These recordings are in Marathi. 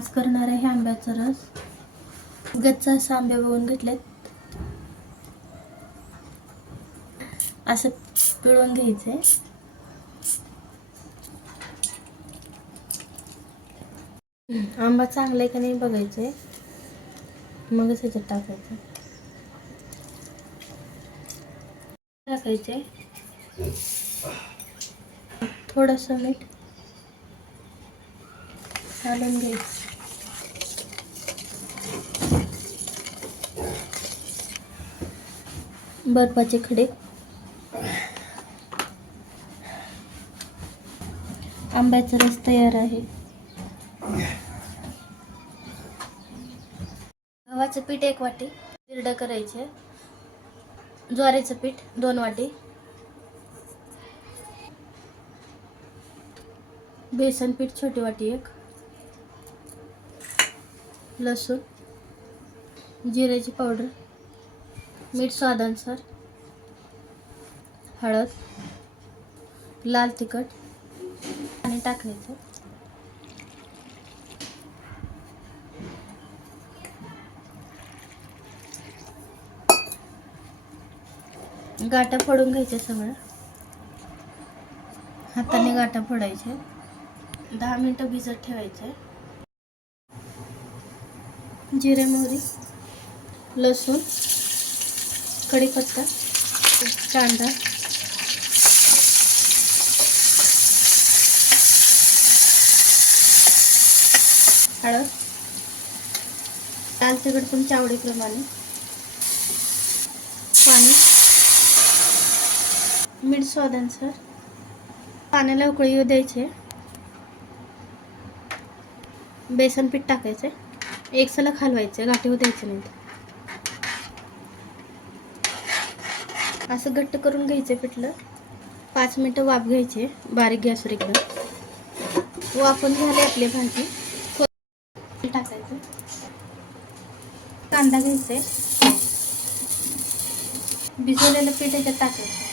आज करणार आहे आंब्याचा रस. गच्च असं आंबे बघून घेतलेत. असं पिळून घ्यायचंय. आंबा चांगला आहे का नाही बघायचंय. मगच ह्याच्यात टाकायचं. टाकायचे थोडंसं मीठ घालून घ्यायचं. बर्फाचे खडे. आंब्याचा रस तयार आहे. गव्हाचं पीठ एक वाटी हिरडं करायचे ज्वारीचं पीठ दोन वाटी. बेसन पीठ छोटी वाटी एक. लसूण जिऱ्याची पावडर. मीठ स्वादानुसार हळद लाल तिखट आणि टाकायचं गाठा फोडून घ्यायच्या सगळं. हाताने गाठा फोडायचे. दहा मिनटं भिजत ठेवायचे. जिरे मोहरी लसूण कढीपत्ता कांदा. हळद. लाल तिखट तुमच्या आवडीप्रमाणे पाणी. मीठ स्वादानुसार. पाण्याला उकळी येऊ द्यायचे. बेसन पीठ टाकायचे. एक सलग हलवायचे. गाठी होऊ द्यायचे नाही असं घट्ट करून घ्यायचं पिठलं. पाच मिनटं वाफ घ्यायचे. बारीक गॅसवर एकदम. वाफून झाले आपली भाजी. थोडं टाकायचं. कांदा घ्यायचा भिजवलेलं पीठ याच्यात टाकायचं.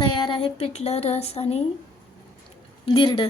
तयार आहे पिठलं रस आणि दिरड